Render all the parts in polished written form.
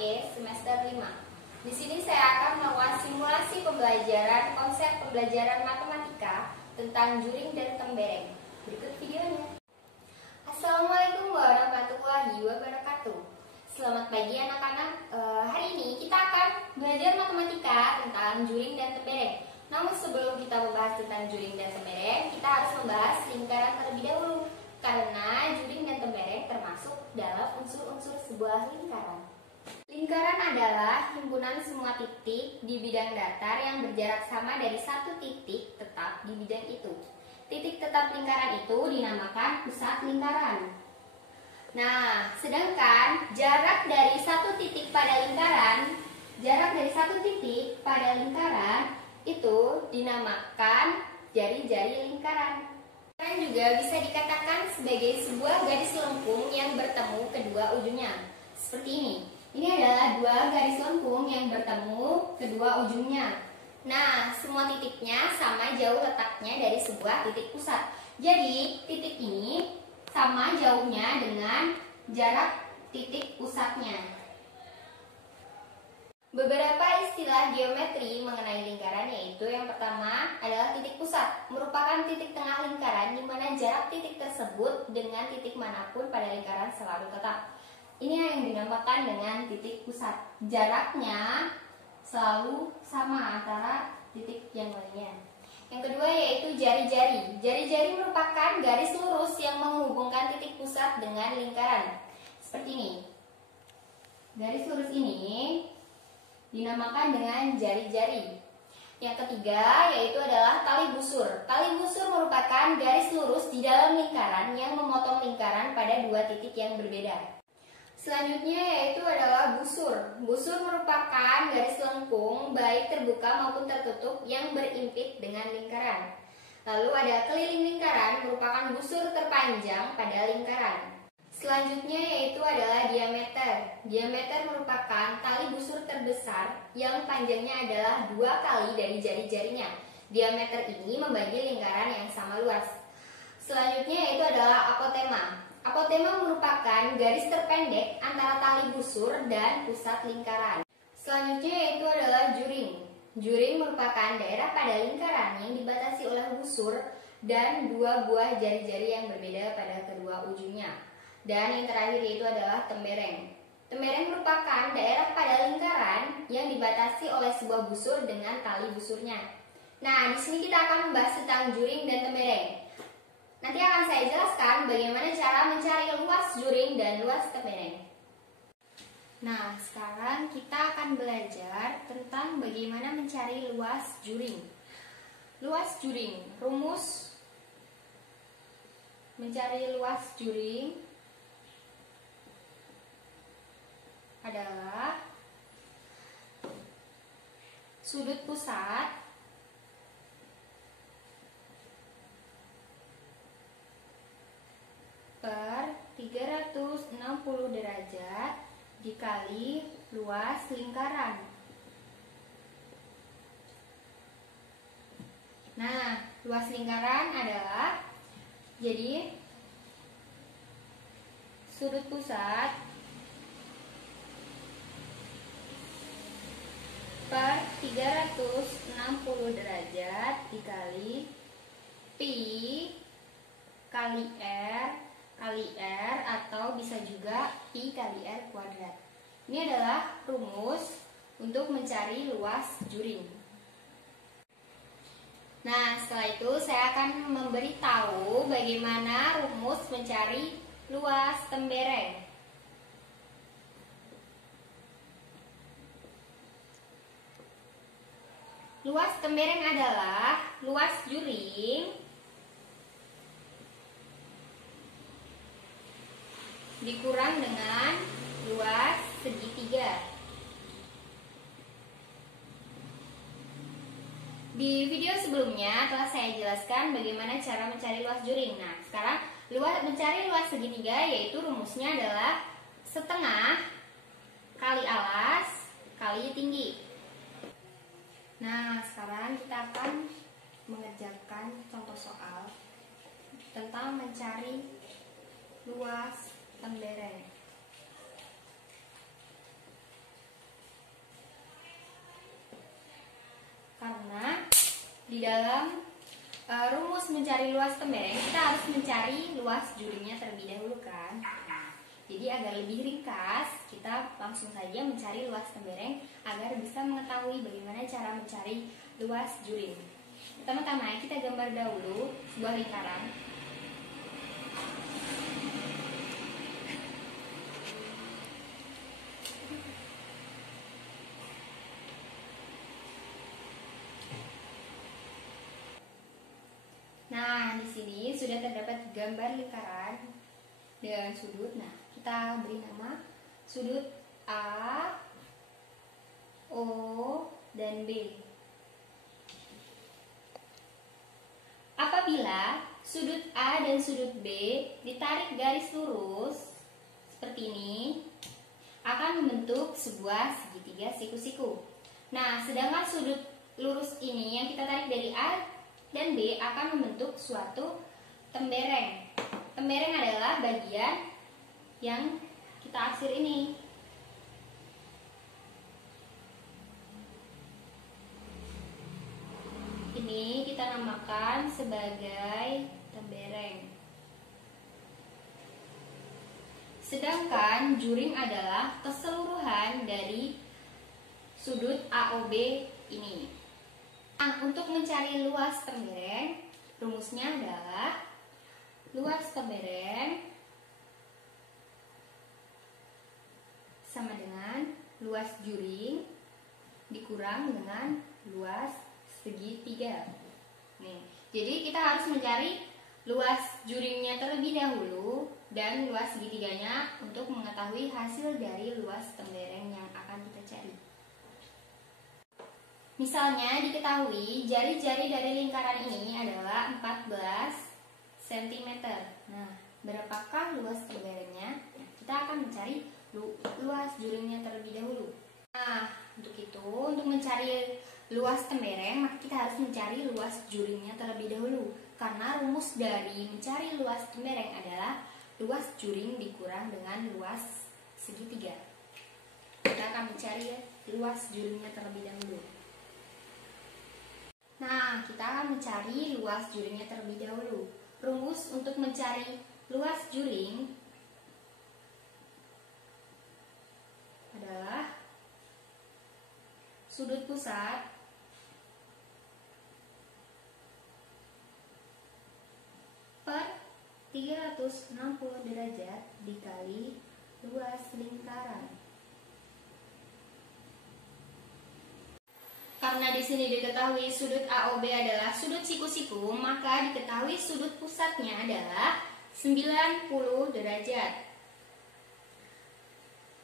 E semester 5. Di sini saya akan melakukan simulasi pembelajaran konsep pembelajaran matematika tentang juring dan tembereng. Berikut videonya. Assalamualaikum warahmatullahi wabarakatuh. Selamat pagi anak-anak. Hari ini kita akan belajar matematika tentang juring dan tembereng. Namun sebelum kita membahas tentang juring dan tembereng, kita harus membahas lingkaran terlebih dahulu. Karena juring dan tembereng termasuk dalam unsur-unsur sebuah lingkaran. Lingkaran adalah himpunan semua titik di bidang datar yang berjarak sama dari satu titik tetap di bidang itu. Titik tetap lingkaran itu dinamakan pusat lingkaran. Nah, sedangkan jarak dari satu titik pada lingkaran, itu dinamakan jari-jari lingkaran. Lingkaran juga bisa dikatakan sebagai sebuah garis lengkung yang bertemu kedua ujungnya. Seperti ini. Ini adalah dua garis lengkung yang bertemu kedua ujungnya. Nah, semua titiknya sama jauh letaknya dari sebuah titik pusat. Jadi, titik ini sama jauhnya dengan jarak titik pusatnya. Beberapa istilah geometri mengenai lingkaran yaitu yang pertama adalah titik pusat, merupakan titik tengah lingkaran di mana jarak titik tersebut dengan titik manapun pada lingkaran selalu tetap. Ini yang dinamakan dengan titik pusat. Jaraknya selalu sama antara titik yang lainnya. Yang kedua yaitu jari-jari. Jari-jari merupakan garis lurus yang menghubungkan titik pusat dengan lingkaran. Seperti ini. Garis lurus ini dinamakan dengan jari-jari. Yang ketiga yaitu adalah tali busur. Tali busur merupakan garis lurus di dalam lingkaran yang memotong lingkaran pada dua titik yang berbeda. Selanjutnya yaitu adalah busur. Busur merupakan garis lengkung baik terbuka maupun tertutup yang berimpit dengan lingkaran. Lalu ada keliling lingkaran merupakan busur terpanjang pada lingkaran. Selanjutnya yaitu adalah diameter. Diameter merupakan tali busur terbesar yang panjangnya adalah 2 kali dari jari-jarinya. Diameter ini membagi lingkaran yang sama luas. Selanjutnya yaitu adalah apotema. Apotema merupakan garis terpendek antara tali busur dan pusat lingkaran. Selanjutnya yaitu adalah juring. Juring merupakan daerah pada lingkaran yang dibatasi oleh busur dan dua buah jari-jari yang berbeda pada kedua ujungnya. Dan yang terakhir yaitu adalah tembereng. Tembereng merupakan daerah pada lingkaran yang dibatasi oleh sebuah busur dengan tali busurnya. Nah, di sini kita akan membahas tentang juring dan tembereng. Nanti akan saya jelaskan bagaimana cara mencari luas juring dan luas tembereng. Nah, sekarang kita akan belajar tentang bagaimana mencari luas juring. Luas juring, rumus mencari luas juring adalah sudut pusat per 360 derajat dikali luas lingkaran. Nah, luas lingkaran adalah jadi sudut pusat per 360 derajat dikali pi kali R atau bisa juga pi kali R kuadrat. Ini adalah rumus untuk mencari luas juring. Nah, setelah itu saya akan memberitahu bagaimana rumus mencari luas tembereng. Luas tembereng adalah luas juring dikurang dengan luas segitiga. Di video sebelumnya telah saya jelaskan bagaimana cara mencari luas juring. Nah, sekarang mencari luas segitiga yaitu rumusnya adalah setengah kali alas kali tinggi. Nah, sekarang kita akan mengerjakan contoh soal tentang mencari luas tembereng. di dalam rumus mencari luas tembereng, kita harus mencari luas juringnya terlebih dahulu kan. Jadi agar lebih ringkas, kita langsung saja mencari luas tembereng agar bisa mengetahui bagaimana cara mencari luas juring. Pertama-tama kita gambar dahulu sebuah lingkaran. Nah, di sini sudah terdapat gambar lingkaran dengan sudut. Nah, kita beri nama sudut A, O, dan B. Apabila sudut A dan sudut B ditarik garis lurus seperti ini, akan membentuk sebuah segitiga siku-siku. Nah, sedangkan sudut lurus ini yang kita tarik dari A dan B akan membentuk suatu tembereng. Tembereng adalah bagian yang kita aksir ini. Ini kita namakan sebagai tembereng. Sedangkan juring adalah keseluruhan dari sudut AOB ini. Nah, untuk mencari luas tembereng, rumusnya adalah luas tembereng sama dengan luas juring dikurang dengan luas segitiga. Nih, jadi kita harus mencari luas juringnya terlebih dahulu dan luas segitiganya untuk mengetahui hasil dari luas tembereng yang akan kita cari. Misalnya diketahui jari-jari dari lingkaran ini adalah 14 cm. Nah, berapakah luas temberengnya? Nah, kita akan mencari luas juringnya terlebih dahulu. Nah, untuk itu, untuk mencari luas tembereng, maka kita harus mencari luas juringnya terlebih dahulu. Karena rumus dari mencari luas tembereng adalah luas juring dikurang dengan luas segitiga. Kita akan mencari luas juringnya terlebih dahulu. Nah, kita akan mencari luas juringnya terlebih dahulu. Rumus untuk mencari luas juring adalah sudut pusat per 360 derajat dikali luas lingkaran. Karena di sini diketahui sudut AOB adalah sudut siku-siku, maka diketahui sudut pusatnya adalah 90 derajat.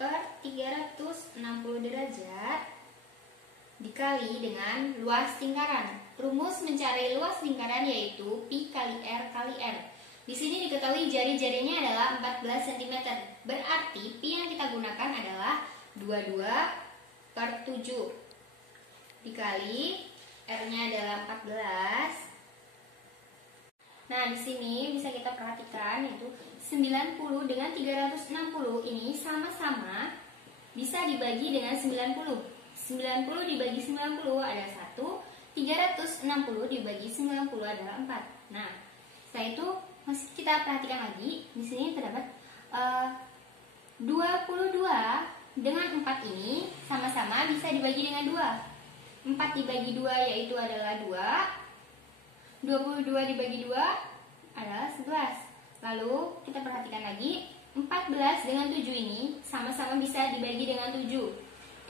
Per 360 derajat dikali dengan luas lingkaran. Rumus mencari luas lingkaran yaitu Pi kali R kali R. Di sini diketahui jari-jarinya adalah 14 cm. Berarti Pi yang kita gunakan adalah 22/7. Dikali R-nya adalah 14. Nah, di sini bisa kita perhatikan yaitu 90 dengan 360 ini sama-sama bisa dibagi dengan 90. 90 dibagi 90 ada 1, 360 dibagi 90 adalah 4. Nah, setelah itu masih kita perhatikan lagi, di sini terdapat 22 dengan 4 ini sama-sama bisa dibagi dengan 2. 4 dibagi 2 yaitu adalah 2. 22 dibagi 2 adalah 11. Lalu kita perhatikan lagi 14 dengan 7 ini sama-sama bisa dibagi dengan 7.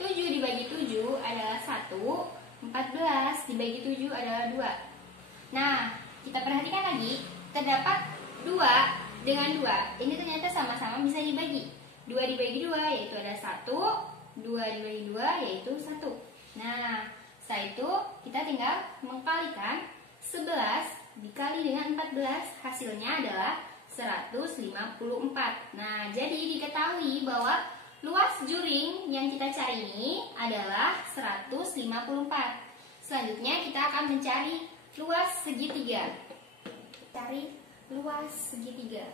7 dibagi 7 adalah 1. 14 dibagi 7 adalah 2. Nah, kita perhatikan lagi terdapat 2 dengan 2. Ini ternyata sama-sama bisa dibagi. 2 dibagi 2 yaitu ada 1. 2 dibagi 2 yaitu 1. Nah, setelah itu kita tinggal mengkalikan 11 dikali dengan 14, hasilnya adalah 154. Nah, jadi diketahui bahwa luas juring yang kita cari ini adalah 154. Selanjutnya kita akan mencari luas segitiga. Cari luas segitiga.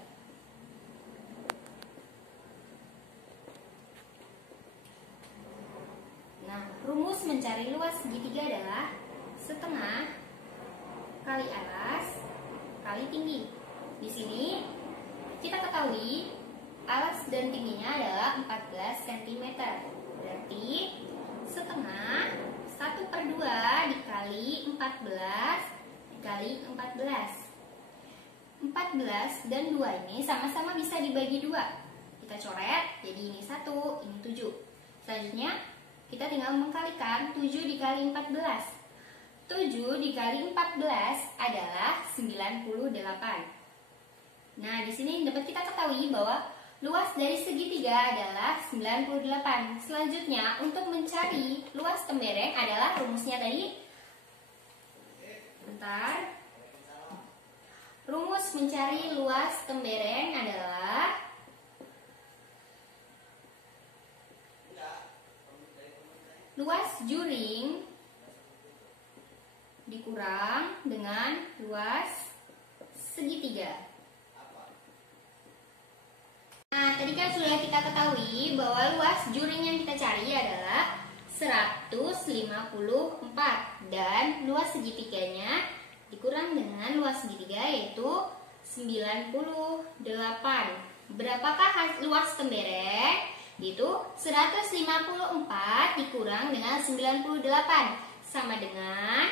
Nah, rumus mencari luas segitiga adalah setengah kali alas kali tinggi. Di sini kita ketahui alas dan tingginya adalah 14 cm. Berarti setengah 1/2 dikali 14 dikali 14. 14 dan 2 ini sama-sama bisa dibagi 2. Kita coret, jadi ini 1, ini 7. Selanjutnya kita tinggal mengkalikan 7 dikali 14. 7 dikali 14 adalah 98. Nah, di sini dapat kita ketahui bahwa luas dari segitiga adalah 98. Selanjutnya, untuk mencari luas tembereng adalah rumusnya tadi. Bentar. Rumus mencari luas tembereng adalah luas juring dikurang dengan luas segitiga. Nah, tadi kan sudah kita ketahui bahwa luas juring yang kita cari adalah 154 dan luas segitiganya dikurang dengan luas segitiga yaitu 98. Berapakah luas tembereng? Itu 154 dikurang dengan 98 sama dengan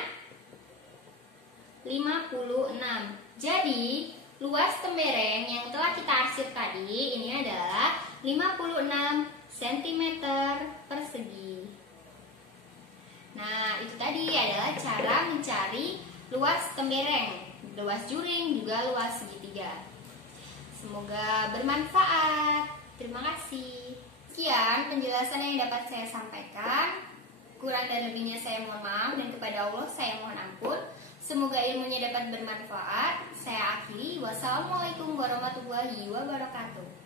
56. Jadi luas tembereng yang telah kita arsir tadi ini adalah 56 cm persegi. Nah, itu tadi adalah cara mencari luas tembereng, luas juring juga luas segitiga. Semoga bermanfaat. Terima kasih. Sekian penjelasan yang dapat saya sampaikan. Kurang dan lebihnya saya mohon maaf dan kepada Allah saya mohon ampun. Semoga ilmunya dapat bermanfaat. Saya akhiri. Wassalamualaikum warahmatullahi wabarakatuh.